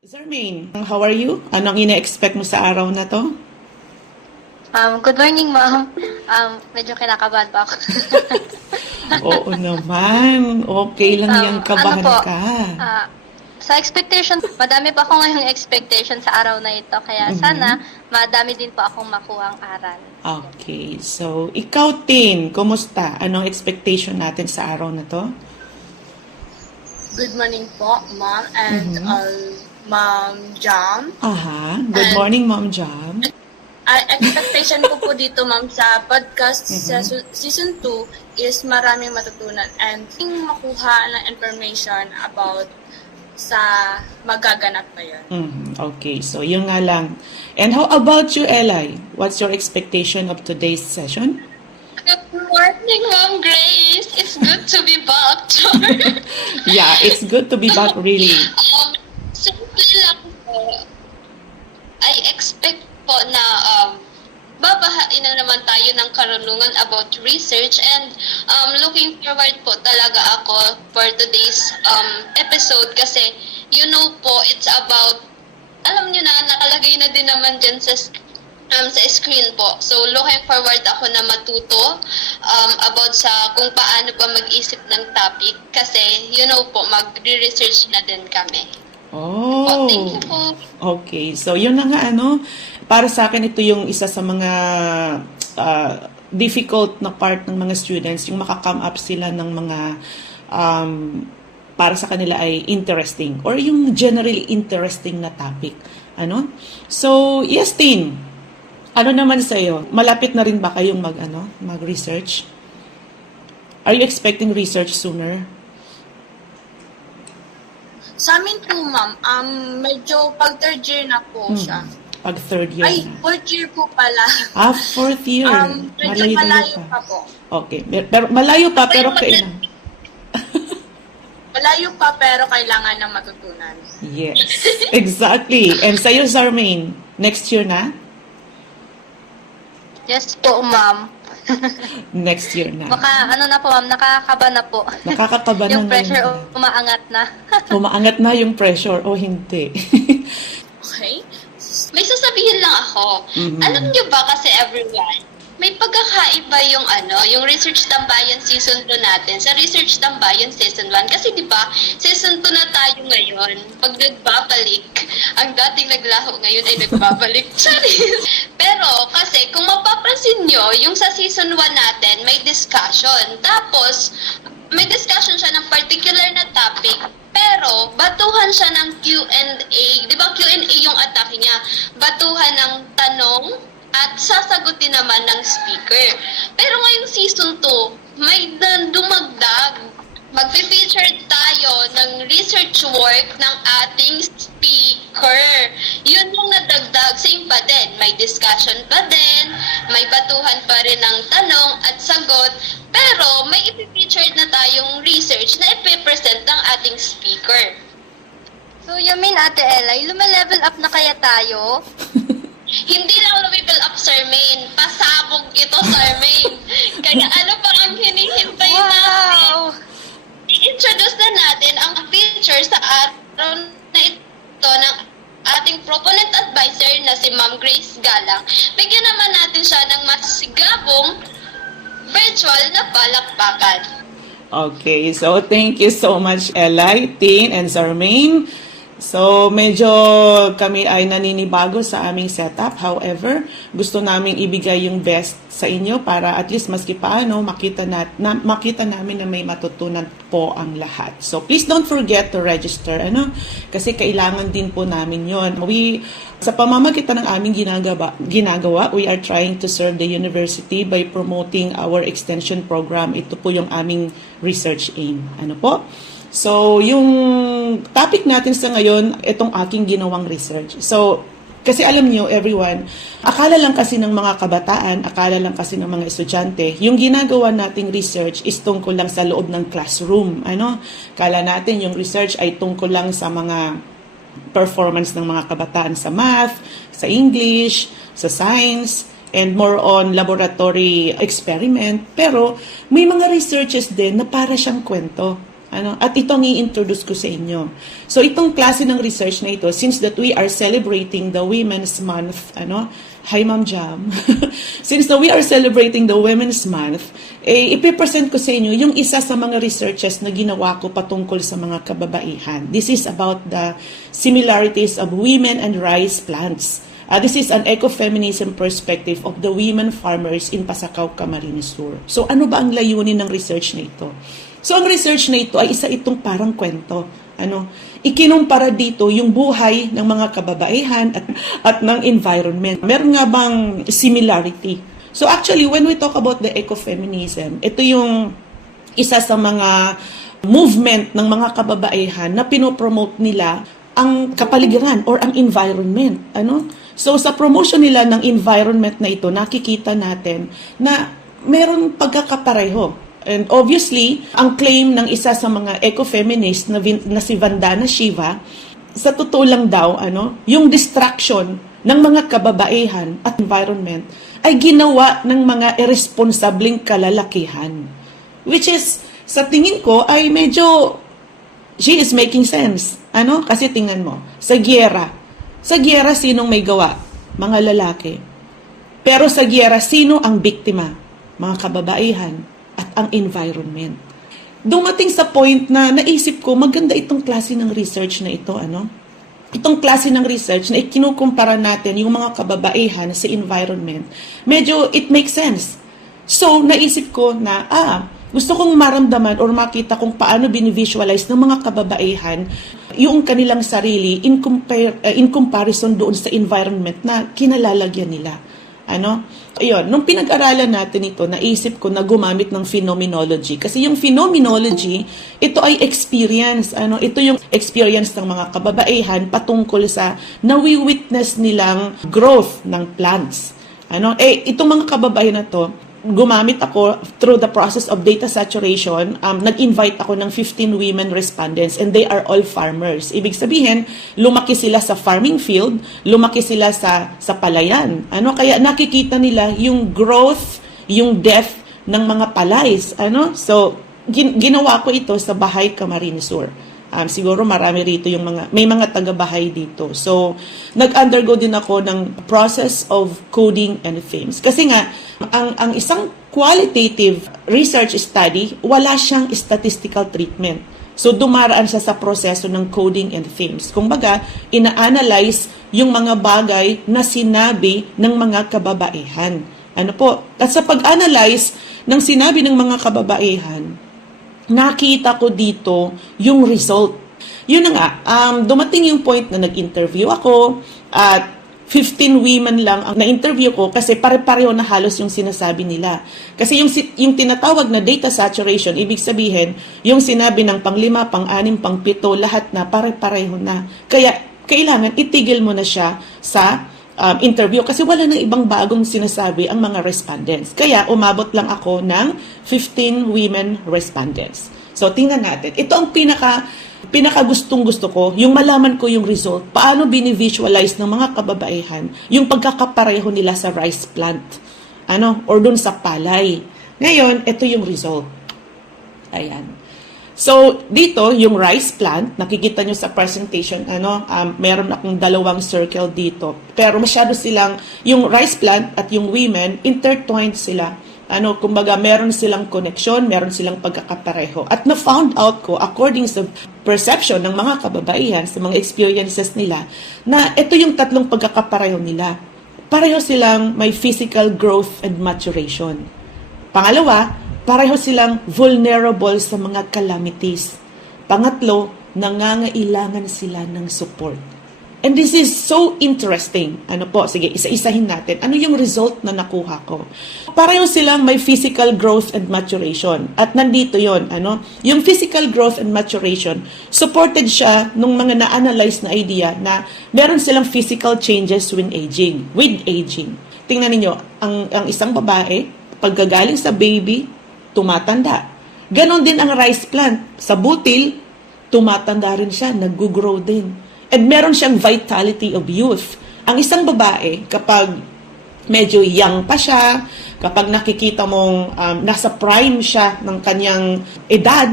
Zermaine, how are you? Anong ina-expect mo sa araw na to? Good morning, ma'am. Medyo kinakabahan pa ako. Oo naman. Okay lang yan, kabahan po, ka. sa expectation, madami pa ako ngayong expectation sa araw na ito. Kaya sana, madami din po akong makuhang aral. Okay, so ikaw, Tin, kumusta? Anong expectation natin sa araw na to? Good morning po, Ma'am, and Ma'am Jam. Aha, good morning, Ma'am Jam. Expectation ko po dito, Ma'am, sa podcast season 2 is maraming matutunan and makuha ng information about sa magaganap ngayon. Okay, so yun nga lang. And how about you, Eli? What's your expectation of today's session? Good morning, Ma'am Grace. It's good to be back. Yeah, it's good to be back, really. Simple lang po. I expect po na babahain na naman tayo ng karunungan about research and looking forward po talaga ako for today's episode kasi you know po it's about alam nyo na nakalagay na din naman dyan sa screen po. So looking forward ako na matuto about sa kung paano ba mag-isip ng topic kasi you know po magre-research na din kami. Oh, Thank you po. okay. So, yun na nga, para sa akin, ito yung isa sa mga difficult na part ng mga students, yung makakome up sila ng mga para sa kanila ay interesting or yung generally interesting na topic. So, yes, Tin, ano naman sa'yo? Malapit na rin ba kayong mag-research? Are you expecting research sooner? Sa amin po, Ma'am, medyo pag third year na po siya. Pag third year Ay, na. fourth year po pala. Fourth year. Medyo malayo pa po. Okay. Pero malayo pa, pero kailangan. Malayo pa pero kailangan na matutunan. Yes. Exactly. And sa'yo, Zarmaine, next year na? Yes po, ma'am. Next year na. Baka na po, ma'am, nakakaba na po. Nakakakaba na Yung pressure ngayon. umaangat na. Umaangat na yung pressure o hindi. Okay? May sasabihin lang ako. Alam niyo ba kasi everyone, may pagkakaiba yung Research Tambayan Season 2 natin sa Research Tambayan Season 1. Kasi di ba Season 2 na tayo ngayon. Pag nagbabalik, ang dating naglaho ngayon ay nagbabalik. Sorry. Pero kasi kung mapapansin nyo, yung sa Season 1 natin, may discussion. Tapos, may discussion siya ng particular na topic. Pero, batuhan siya ng Q&A. Di ba Q&A yung atake niya? Batuhan ng tanong at sasagutin naman ng speaker. Pero ngayong season 2, may dumagdag. Magfe-feature tayo ng research work ng ating speaker. Yun yung nadagdag. Same pa din. May discussion pa din. May batuhan pa rin ng tanong at sagot. Pero may i-feature na tayong research na ipipresent ng ating speaker. So you mean, Ate Elay, lumelevel up na kaya tayo? Hindi lang level up, Zermaine. Pasabog ito, Zermaine. Kaya ano pa ang hinihintay natin? I-introduce na natin ang feature sa araw na ito ng ating proponent advisor na si Ma'am Grace Galang. Bigyan naman natin siya ng mas sigabong virtual na palakpakan. Okay, so thank you so much, Eli, Tin, and Zarmaine. So, medyo kami ay naninibago sa aming setup. However, gusto naming ibigay yung best sa inyo para at least maski paano makita namin na may matutunan po ang lahat. So, please don't forget to register, kasi kailangan din po namin yon. Sa pamamagitan ng aming ginagawa, we are trying to serve the university by promoting our extension program. Ito po yung aming research aim. So, yung topic natin sa ngayon, itong aking ginawang research. So, kasi alam niyo, everyone, akala lang kasi ng mga kabataan, akala lang kasi ng mga estudyante, yung ginagawa nating research is tungkol lang sa loob ng classroom. Akala natin yung research ay tungkol lang sa mga performance ng mga kabataan sa math, sa English, sa science, and more on laboratory experiment. Pero may mga researches din na para siyang kwento. At ito ang i-introduce ko sa inyo. So itong klase ng research na ito, since that we are celebrating the Women's Month, hi Ma'am Jam. Since that we are celebrating the Women's Month, ipipresent ko sa inyo yung isa sa mga researches na ginawa ko patungkol sa mga kababaihan. This is about the similarities of women and rice plants. This is an ecofeminism perspective of the women farmers in Pasacao, Camarines Sur. So ano ba ang layunin ng research na ito? So ang research na ito ay isa itong parang kwento. Ikinumpara dito yung buhay ng mga kababaihan at ng environment. Meron nga bang similarity? So actually, when we talk about the ecofeminism, ito yung isa sa mga movement ng mga kababaihan na pinopromote nila ang kapaligiran or ang environment. So sa promotion nila ng environment na ito, nakikita natin na meron pagkakapareho. And obviously, ang claim ng isa sa mga ecofeminist na si Vandana Shiva, sa totoo lang daw, yung distraction ng mga kababaihan at environment ay ginawa ng mga irresponsableng kalalakihan. Which is, sa tingin ko, ay medyo, she is making sense. Kasi tingnan mo, sa giyera, sinong may gawa? Mga lalaki. Pero sa giyera, sino ang biktima? Mga kababaihan at ang environment. Dumating sa point na naisip ko, maganda itong klase ng research na ito, Itong klase ng research na ikinukumpara natin yung mga kababaihan sa environment, medyo it makes sense. So, naisip ko na, gusto kong maramdaman or makita kung paano binivisualize ng mga kababaihan yung kanilang sarili in comparison doon sa environment na kinalalagyan nila. Ayun, nung pinag-aralan natin ito, naisip ko na gumamit ng phenomenology. Kasi yung phenomenology, ito ay experience. Ito yung experience ng mga kababaihan patungkol sa nawi-witness nilang growth ng plants. Itong mga kababaihan na to, gumamit ako through the process of data saturation. Nag-invite ako ng 15 women respondents and they are all farmers. Ibig sabihin, lumaki sila sa farming field, lumaki sila sa palayan. Kaya nakikita nila yung growth, yung depth ng mga palays. So, ginawa ko ito sa Bahay, Camarines Sur. Siguro marami rito may mga taga-bahay dito. So, nag-undergo din ako ng process of coding and themes. Kasi nga, ang isang qualitative research study, wala siyang statistical treatment. So, dumaraan siya sa proseso ng coding and themes. Kung baga, ina-analyze yung mga bagay na sinabi ng mga kababaihan. At sa pag-analyze ng sinabi ng mga kababaihan, nakita ko dito yung result. Yun na nga, dumating yung point na nag-interview ako at 15 women lang ang na-interview ko kasi pare-pareho na halos yung sinasabi nila. Kasi yung tinatawag na data saturation, ibig sabihin, yung sinabi ng pang-5, pang-6, pang-7, lahat na pare-pareho na. Kaya kailangan itigil mo na siya sa interview kasi wala nang ibang bagong sinasabi ang mga respondents. Kaya umabot lang ako ng 15 women respondents. So tingnan natin. Ito ang pinakagustong-gusto ko, yung malaman ko yung result, paano binivisualize ng mga kababaihan yung pagkakapareho nila sa rice plant, or dun sa palay. Ngayon, ito yung result. Ayan. So, dito, yung rice plant, nakikita nyo sa presentation, meron akong 2 circle dito. Pero masyado silang, yung rice plant at yung women, intertwined sila. Kumbaga, meron silang connection, meron silang pagkakapareho. At na-found out ko, according sa perception ng mga kababaihan, sa mga experiences nila, na ito yung 3 pagkakapareho nila. Pareho silang may physical growth and maturation. Pangalawa, pareho silang vulnerable sa mga calamities. Pangatlo, nangangailangan sila ng support. And this is so interesting. Sige, isa-isahin natin. Ano yung result na nakuha ko? Pareho silang may physical growth and maturation. At nandito yon, yung physical growth and maturation, supported siya nung mga na-analyze na idea na meron silang physical changes with aging. Tingnan niyo, ang isang babae, pagkagaling sa baby, tumatanda. Ganon din ang rice plant. Sa butil, tumatanda rin siya, nag-grow din. And meron siyang vitality of youth. Ang isang babae, kapag medyo young pa siya, kapag nakikita mong nasa prime siya ng kanyang edad,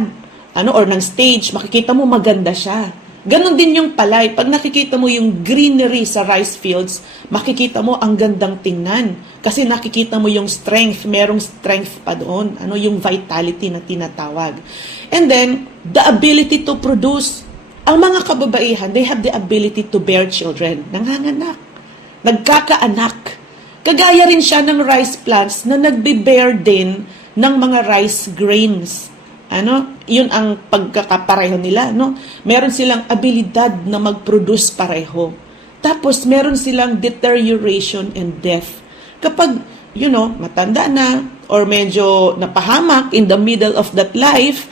or ng stage, makikita mo maganda siya. Ganon din yung palay. Pag nakikita mo yung greenery sa rice fields, makikita mo ang gandang tingnan. Kasi nakikita mo yung strength, merong strength pa doon. Yung vitality na tinatawag. And then, the ability to produce. Ang mga kababaihan, they have the ability to bear children. Nanganganak. Nagkakaanak. Kagaya rin siya ng rice plants na nagbe-bear din ng mga rice grains. Yun ang pagkakapareho nila, Meron silang abilidad na mag-produce pareho. Tapos, meron silang deterioration and death. Kapag, matanda na, or medyo napahamak in the middle of that life,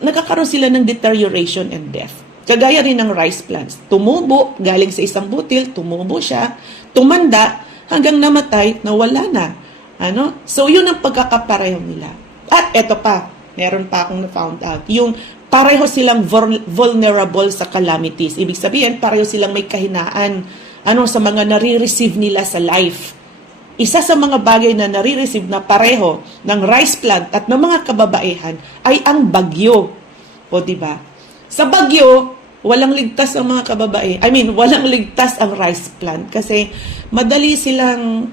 nagkakaroon sila ng deterioration and death. Kagaya rin ng rice plants. Tumubo, galing sa isang butil, tumubo siya, tumanda, hanggang namatay, nawala na. So, yun ang pagkakapareho nila. At eto pa, meron pa akong na-found out. Yung pareho silang vulnerable sa calamities. Ibig sabihin, pareho silang may kahinaan sa mga nare-receive nila sa life. Isa sa mga bagay na nare-receive na pareho ng rice plant at ng mga kababaihan ay ang bagyo. O diba? Sa bagyo, walang ligtas ang mga kababaihan. Walang ligtas ang rice plant kasi madali silang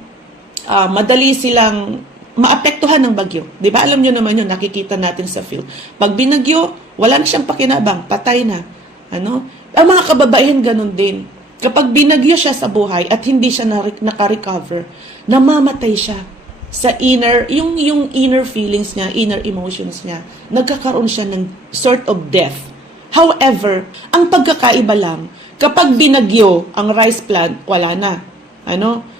maapektuhan ng bagyo. Di ba? Alam nyo naman yun, nakikita natin sa field. Pag binagyo, wala na siyang pakinabang, patay na. Ang mga kababaihan ganun din. Kapag binagyo siya sa buhay at hindi siya naka-recover, namamatay siya sa yung inner feelings niya, inner emotions niya. Nagkakaroon siya ng sort of death. However, ang pagkakaiba lang, kapag binagyo ang rice plant, wala na.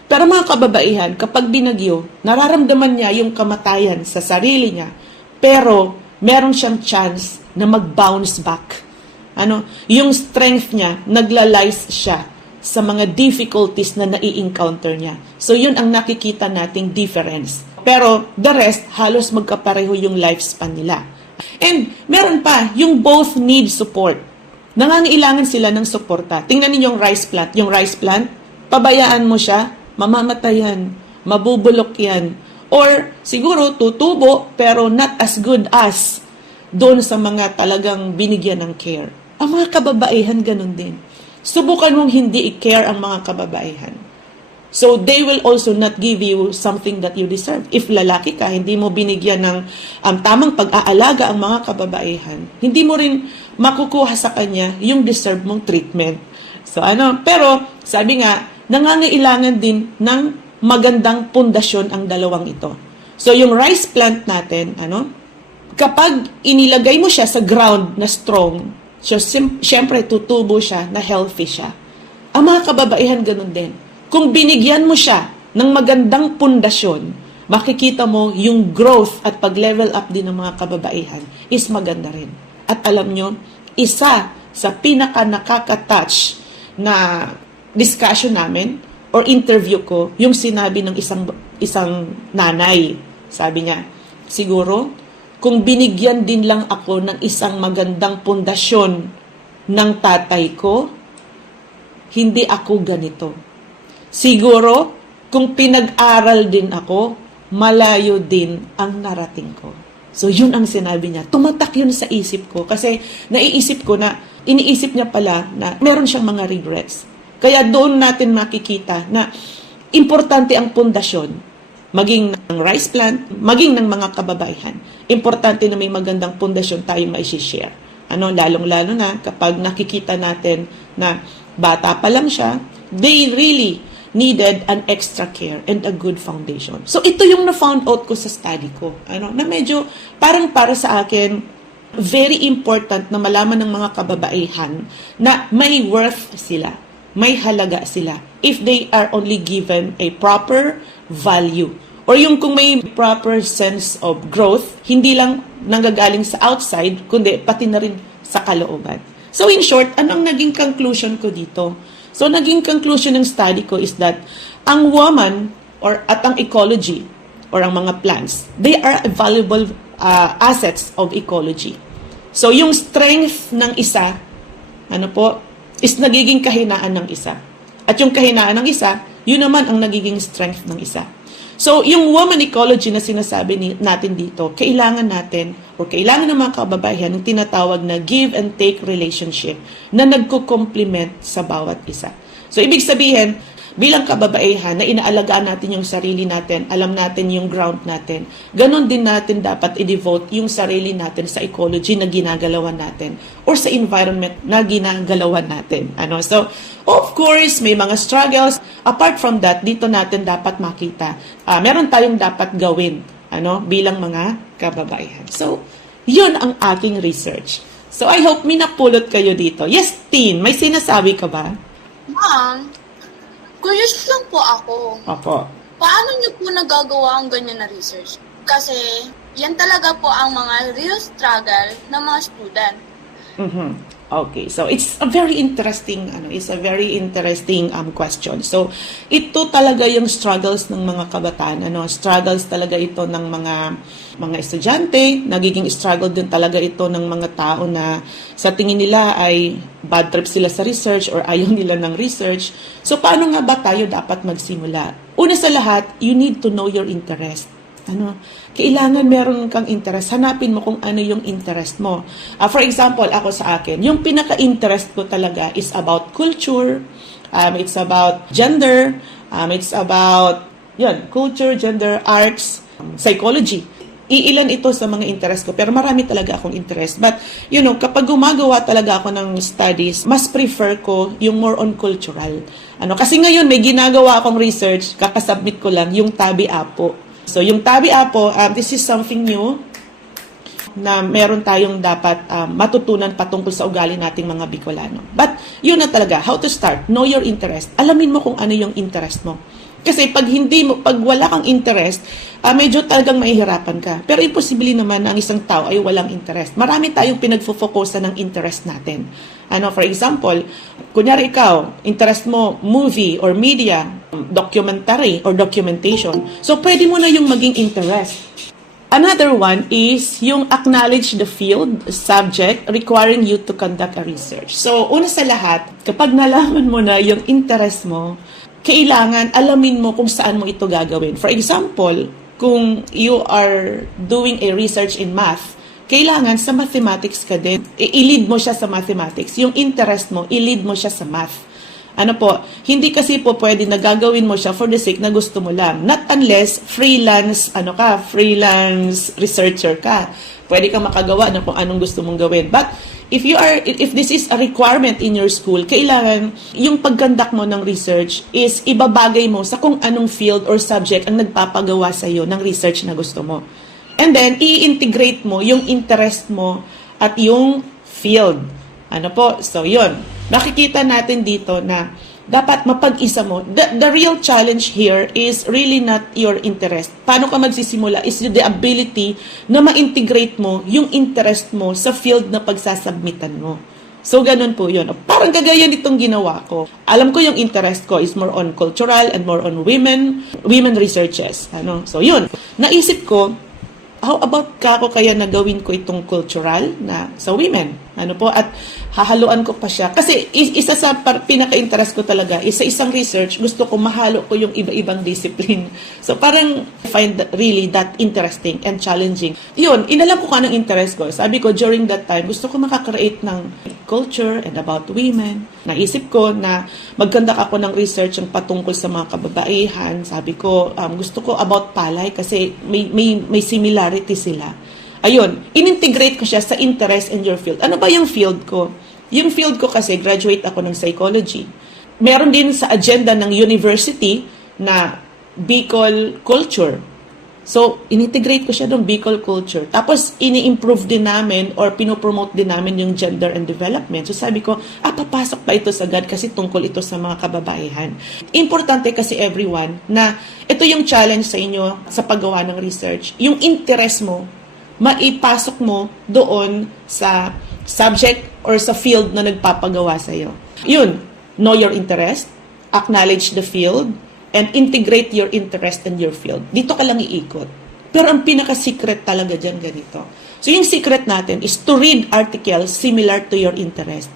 Pero mga kababaihan, kapag binagyo, nararamdaman niya yung kamatayan sa sarili niya. Pero, meron siyang chance na mag-bounce back. Yung strength niya, naglalies siya sa mga difficulties na nai-encounter niya. So, yun ang nakikita nating difference. Pero, the rest, halos magkapareho yung lifespan nila. And, meron pa, yung both need support. Nangangailangan sila ng suporta. Tingnan ninyo yung rice plant. Yung rice plant, pabayaan mo siya, mamamatay yan, mabubulok yan. Or siguro tutubo pero not as good as doon sa mga talagang binigyan ng care. Ang mga kababaihan ganun din. Subukan mong hindi i-care ang mga kababaihan. So they will also not give you something that you deserve. If lalaki ka, hindi mo binigyan ng tamang pag-aalaga ang mga kababaihan, hindi mo rin makukuha sa kanya yung deserve mong treatment. So pero sabi nga, nangangailangan din ng magandang pundasyon ang dalawang ito. So, yung rice plant natin, kapag inilagay mo siya sa ground na strong, so, syempre, tutubo siya, na healthy siya. Ang mga kababaihan, ganun din. Kung binigyan mo siya ng magandang pundasyon, makikita mo yung growth at pag-level up din ng mga kababaihan is maganda rin. At alam nyo, isa sa pinaka-nakaka-touch na discussion namin or interview ko, yung sinabi ng isang nanay. Sabi niya, siguro, kung binigyan din lang ako ng isang magandang pundasyon ng tatay ko, hindi ako ganito. Siguro, kung pinag-aral din ako, malayo din ang narating ko. So, yun ang sinabi niya. Tumatak yun sa isip ko kasi naiisip ko na, iniisip niya pala na meron siyang mga regrets. Kaya doon natin makikita na importante ang pundasyon, maging ng rice plant, maging ng mga kababaihan. Importante na may magandang pundasyon tayong mai-share. Lalong-lalo na kapag nakikita natin na bata pa lang siya, they really needed an extra care and a good foundation. So ito yung na-found out ko sa study ko. Na medyo parang para sa akin, very important na malaman ng mga kababaihan na may worth sila. May halaga sila if they are only given a proper value. Or yung kung may proper sense of growth, hindi lang nanggagaling sa outside, kundi pati na rin sa kalooban. So in short, anong naging conclusion ko dito? So naging conclusion ng study ko is that ang woman at ang ecology or ang mga plants, they are valuable assets of ecology. So yung strength ng isa, is nagiging kahinaan ng isa. At yung kahinaan ng isa, yun naman ang nagiging strength ng isa. So, yung woman ecology na sinasabi natin dito, kailangan natin o kailangan ng mga kababaihan ng tinatawag na give and take relationship na nagko-complement sa bawat isa. So, ibig sabihin, bilang kababaihan na inaalagaan natin yung sarili natin, alam natin yung ground natin, ganun din natin dapat i-devote yung sarili natin sa ecology na ginagalawan natin or sa environment na ginagalawan natin. So, of course, may mga struggles. Apart from that, dito natin dapat makita, meron tayong dapat gawin bilang mga kababaihan. So, yun ang aking research. So, I hope may napulot kayo dito. Yes, Tin, may sinasabi ka ba? Ma'am, curious lang po ako. Opo. Paano niyo po nagagawa ang ganyan na research? Kasi yan talaga po ang mga real struggle ng mga student. Okay, so it's a very interesting question. So ito talaga yung struggles ng mga kabataan, struggles talaga ito ng mga estudyante, nagiging struggle din talaga ito ng mga tao na sa tingin nila ay bad trip sila sa research or ayaw nila ng research. So paano nga ba tayo dapat magsimula? Una sa lahat, you need to know your interest. Kailangan meron kang interest. Hanapin mo kung ano yung interest mo. For example, ako sa akin, yung pinaka-interest ko talaga is about culture, it's about gender, it's about culture, gender, arts, psychology. Iilan ito sa mga interest ko, pero marami talaga akong interest. But, kapag gumagawa talaga ako ng studies, mas prefer ko yung more on cultural. Kasi ngayon, may ginagawa akong research, kakasubmit ko lang yung Tabi Apo. So, yung Tabi Apo, this is something new na meron tayong dapat matutunan patungkol sa ugali nating mga Bicolano. But, yun na talaga, how to start, know your interest. Alamin mo kung ano yung interest mo. Kasi pag wala kang interest, medyo talagang mahihirapan ka. Pero imposible naman ang isang tao ay walang interest. Marami tayong pinagfo-focusan ng interest natin. For example, kunyari ikaw, interest mo movie or media, documentary or documentation. So pwede mo na yung maging interest. Another one is yung acknowledge the field, subject, requiring you to conduct a research. So una sa lahat, kapag nalaman mo na yung interest mo, kailangan alamin mo kung saan mo ito gagawin. For example, kung you are doing a research in math, kailangan sa mathematics ka din. I-lead mo siya sa mathematics. Yung interest mo, i-lead mo siya sa math. Hindi kasi po pwede na gagawin mo siya for the sake na gusto mo lang. Not unless freelance researcher ka. Pwede kang makagawa ng kung anong gusto mong gawin. But if this is a requirement in your school, kailangan yung pagkandak mo ng research is ibabagay mo sa kung anong field or subject ang nagpapagawa sa iyo ng research na gusto mo. And then, i-integrate mo yung interest mo at yung field. So, yun. Nakikita natin dito na dapat mapag-isa mo. The real challenge here is really not your interest. Paano ka magsisimula is the ability na ma-integrate mo yung interest mo sa field na pagsasubmitan mo. So, ganun po yun. Parang kagaya nitong ginawa ko. Alam ko yung interest ko is more on cultural and more on women researches. So, yun. Naisip ko, how about kako kaya na gawin ko itong cultural na sa women? At hahaluan ko pa siya. Kasi isa sa pinaka-interest ko talaga is sa isang research, gusto ko mahalo ko yung iba-ibang discipline. So parang I find really that interesting and challenging. Yun, inalam ko anong interest ko. Sabi ko, during that time, gusto ko makakreate ng culture and about women. Naisip ko na magkandak ako ng research ang patungkol sa mga kababaihan. Sabi ko, gusto ko about palay kasi may similarity sila. Ayun, inintegrate ko siya sa interest in your field. Ano ba yung field ko? Yung field ko kasi, graduate ako ng psychology. Meron din sa agenda ng university na Bicol culture. So, inintegrate ko siya ng Bicol culture. Tapos, ini-improve din namin or pinopromote din namin yung gender and development. So, sabi ko, papasok pa ito sa GAD kasi tungkol ito sa mga kababaihan. Importante kasi everyone na ito yung challenge sa inyo sa paggawa ng research. Yung interest mo, maipasok mo doon sa subject or sa field na nagpapagawa sa iyo. Yun, know your interest, acknowledge the field, and integrate your interest in your field. Dito ka lang iikot. Pero ang pinaka-secret talaga dyan ganito. So yung secret natin is to read articles similar to your interest.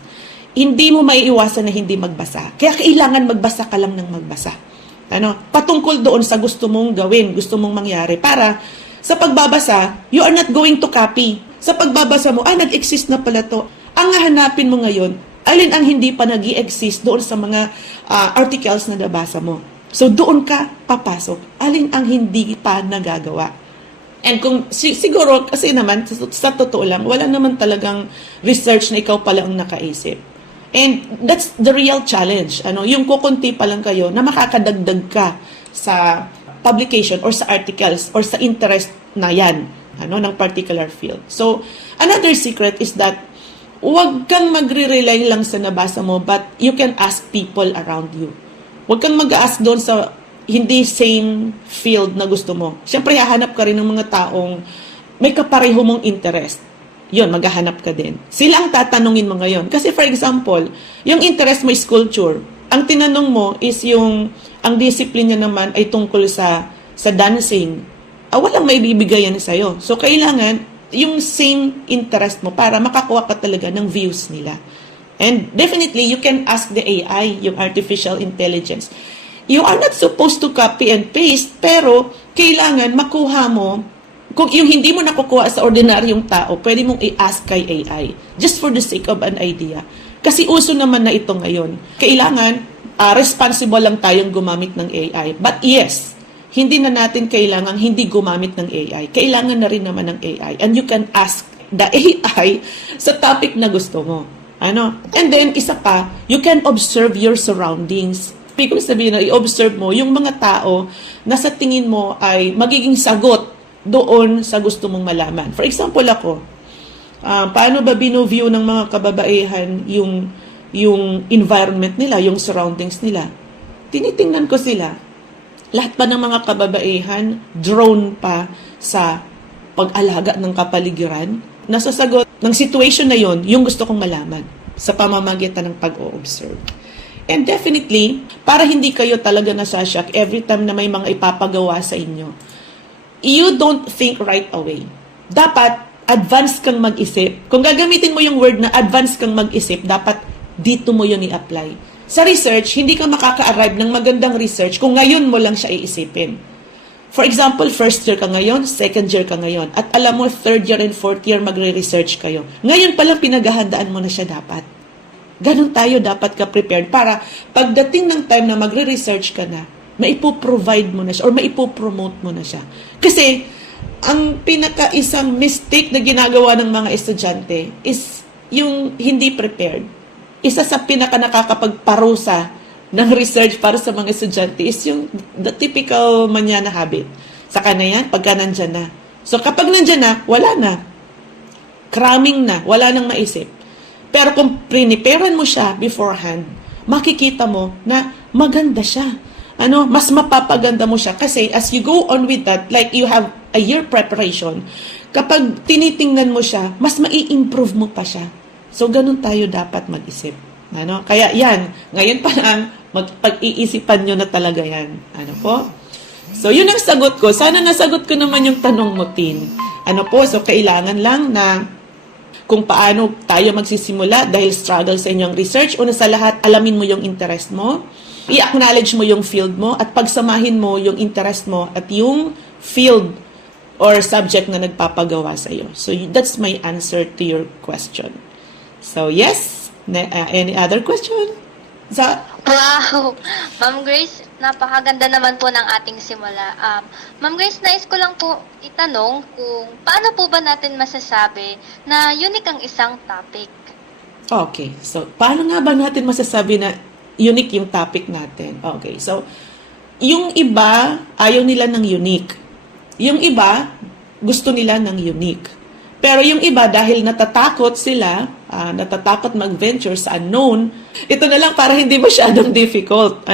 Hindi mo maiiwasan na hindi magbasa. Kaya kailangan magbasa ka lang ng magbasa. Patungkol doon sa gusto mong gawin, gusto mong mangyari para sa pagbabasa, you are not going to copy. Sa pagbabasa mo, nag-exist na pala to. Ang hahanapin mo ngayon, alin ang hindi pa nag-i-exist doon sa mga articles na nabasa mo. So doon ka papasok. Alin ang hindi pa nagagawa. And kung siguro, kasi naman, sa totoo lang, wala naman talagang research na ikaw pala ang nakaisip. And that's the real challenge. Yung kukunti pa lang kayo na makakadagdag ka sa publication or sa articles or sa interest na yan, ng particular field. So, another secret is that huwag kang magre-rely lang sa nabasa mo, but you can ask people around you. Huwag kang mag-ask doon sa hindi same field na gusto mo. Siyempre, hahanap ka rin ng mga taong may kapareho mong interest. Yun, maghahanap ka din. Sila ang tatanungin mo ngayon. Kasi for example, yung interest mo is culture. Ang tinanong mo is ang discipline niya naman ay tungkol sa dancing. Walang may bibigayan sa'yo. So, kailangan yung same interest mo para makakuha ka talaga ng views nila. And definitely, you can ask the AI, yung artificial intelligence. You are not supposed to copy and paste, pero kailangan makuha mo. Kung yung hindi mo nakukuha sa ordinaryong tao, pwede mong i-ask kay AI. Just for the sake of an idea. Kasi uso naman na ito ngayon. Kailangan, responsible lang tayong gumamit ng AI. But yes, hindi na natin kailangan hindi gumamit ng AI. Kailangan na rin naman ng AI. And you can ask the AI sa topic na gusto mo. And then, isa pa, you can observe your surroundings. Ibig sabihin na i-observe mo yung mga tao na sa tingin mo ay magiging sagot doon sa gusto mong malaman. For example ako, paano ba bino-view ng mga kababaihan yung environment nila, yung surroundings nila? Tinitingnan ko sila. Lahat pa ng mga kababaihan, drone pa sa pag-alaga ng kapaligiran. Nasasagot ng situation na yon, yung gusto kong malaman sa pamamagitan ng pag-o-observe. And definitely, para hindi kayo talaga nasashock every time na may mga ipapagawa sa inyo, you don't think right away. Dapat, advance kang mag-isip. Kung gagamitin mo yung word na advance kang mag-isip, dapat dito mo yun i-apply. Sa research, hindi ka makaka-arrive ng magandang research kung ngayon mo lang siya iisipin. For example, first year ka ngayon, second year ka ngayon, at alam mo, third year and fourth year magre-research kayo. Ngayon palang pinaghahandaan mo na siya dapat. Ganon tayo dapat ka-prepared para pagdating ng time na magre-research ka na, maipoprovide mo na siya or maipopromote mo na siya. Kasi, ang pinaka-isang mistake na ginagawa ng mga estudyante is yung hindi prepared. Isa sa pinaka-nakakapagparusa ng research para sa mga estudyante is yung the typical manyana habit. Saka na yan, pagka nandyan na. So, kapag nandyan na, wala na. Cramming na, wala nang maisip. Pero kung priniperan mo siya beforehand, makikita mo na maganda siya. Mas mapapaganda mo siya. Kasi as you go on with that, like you have a year preparation, kapag tinitingnan mo siya, mas mai-improve mo pa siya. So, ganun tayo dapat mag-isip. Kaya yan, ngayon pa lang, pag-iisipan nyo na talaga yan. So, yun ang sagot ko. Sana nasagot ko naman yung tanong mo, Tin. So, kailangan lang na kung paano tayo magsisimula dahil struggle sa inyong research. Una sa lahat, alamin mo yung interest mo, i-acknowledge mo yung field mo, at pagsamahin mo yung interest mo at yung field or subject na nagpapagawa sa iyo. So, that's my answer to your question. So, yes? Any other question? Wow! Ma'am Grace, napakaganda naman po ng ating simula. Ma'am Grace, nais ko lang po itanong kung paano po ba natin masasabi na unique ang isang topic? Okay. So, paano nga ba natin masasabi na unique yung topic natin? Okay. So, yung iba, ayaw nila ng unique. Yung iba, gusto nila ng unique. Pero yung iba, dahil natatakot sila, natatakot mag-venture sa unknown, ito na lang para hindi masyadong difficult.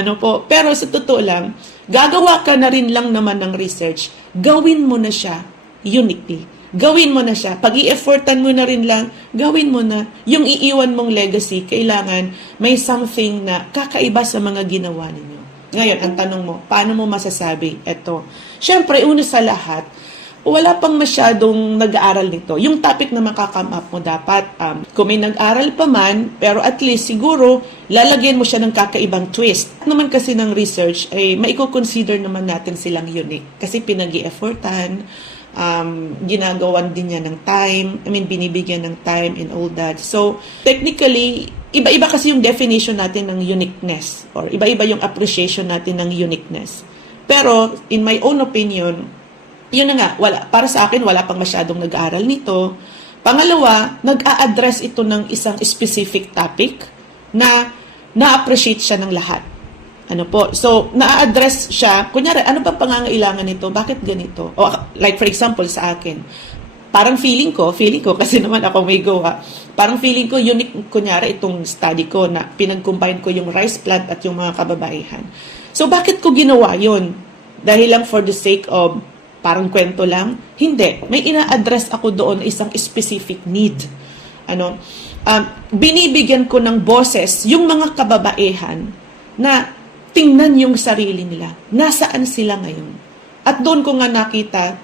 Pero sa totoo lang, gagawa ka na rin lang naman ng research, gawin mo na siya uniquely. Gawin mo na siya. Pag i-effortan mo na rin lang, gawin mo na. Yung iiwan mong legacy, kailangan may something na kakaiba sa mga ginawa ninyo. Ngayon, ang tanong mo, paano mo masasabi? Ito. Siyempre, una sa lahat, wala pang masyadong nag-aaral nito. Yung topic na makakam up mo dapat, kung may nag-aral pa man, pero at least siguro, lalagyan mo siya ng kakaibang twist. Naman kasi ng research, ay maiko-consider naman natin silang unique. Kasi pinag-i-effortan, ginagawan din niya ng time, binibigyan ng time and all that. So, technically, iba-iba kasi yung definition natin ng uniqueness or iba-iba yung appreciation natin ng uniqueness. Pero, in my own opinion, yun na nga, para sa akin, wala pang masyadong nag-aaral nito. Pangalawa, nag-a-address ito ng isang specific topic na na-appreciate siya ng lahat. So, na-address siya, kunyari, ano ba pangangailangan nito? Bakit ganito? O, like for example, sa akin, parang feeling ko, kasi naman ako may gawa, parang feeling ko, unique, kunyari, itong study ko na pinag-combine ko yung rice plant at yung mga kababaihan. So, bakit ko ginawa yun? Dahil lang for the sake of parang kwento lang? Hindi. May ina-address ako doon isang specific need. Binibigyan ko ng boses yung mga kababaihan na tingnan yung sarili nila. Nasaan sila ngayon? At doon ko nga nakita,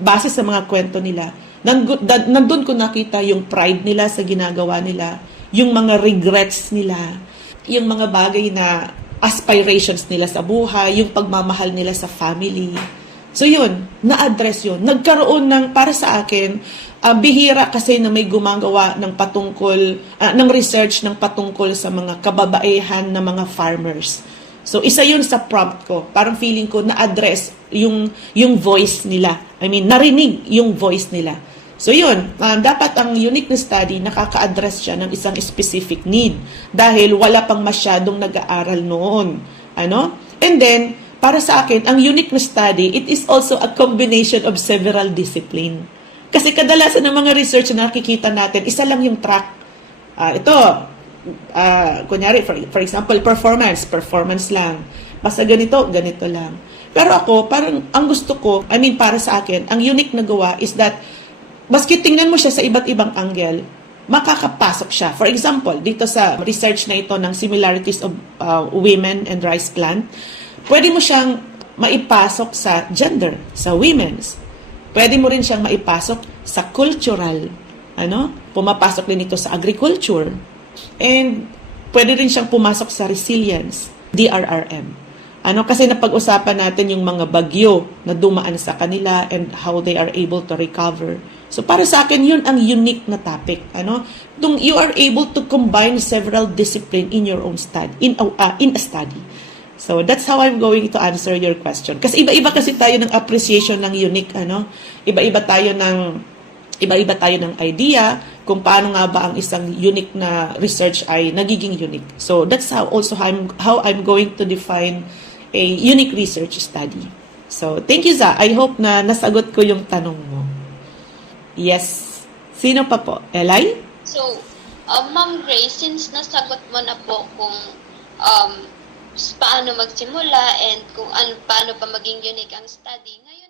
base sa mga kwento nila, nandun ko nakita yung pride nila sa ginagawa nila, yung mga regrets nila, yung mga bagay na aspirations nila sa buhay, yung pagmamahal nila sa family. So yun, na-address yun. Nagkaroon ng, para sa akin, bihira kasi na may gumagawa ng ng research ng patungkol sa mga kababaihan na mga farmers. So isa yun sa prompt ko. Parang feeling ko na-address yung voice nila. Narinig yung voice nila. So yun, dapat ang unique na study nakaka-address siya ng isang specific need dahil wala pang masyadong nag-aaral noon. And then, para sa akin, ang unique na study, it is also a combination of several discipline. Kasi kadalasan ng mga research na nakikita natin, isa lang yung track. Kunyari, for example, performance lang. Basta ganito lang. Pero ako, parang ang gusto ko, para sa akin, ang unique na gawa is that, baski tingnan mo siya sa iba't ibang angle, makakapasok siya. For example, dito sa research na ito ng similarities of women and rice plant, pwede mo siyang maipasok sa gender, sa women's. Pwede mo rin siyang maipasok sa cultural. Pumapasok din ito sa agriculture. And pwede rin siyang pumasok sa resilience, DRRM. Kasi napag-usapan natin yung mga bagyo na dumaan sa kanila and how they are able to recover. So para sa akin, yun ang unique na topic. You are able to combine several discipline in your own study, in a study. So that's how I'm going to answer your question. Kasi iba-iba kasi tayo ng appreciation ng unique, Iba-iba tayo ng idea kung paano nga ba ang isang unique na research ay nagiging unique. So that's how I'm going to define a unique research study. So thank you, Za. I hope na nasagot ko yung tanong mo. Yes. Sino pa po? Elay? So, Ma'am Grace, since nasagot mo na po kung paano magsimula and paano pa maging unique ang study, ngayon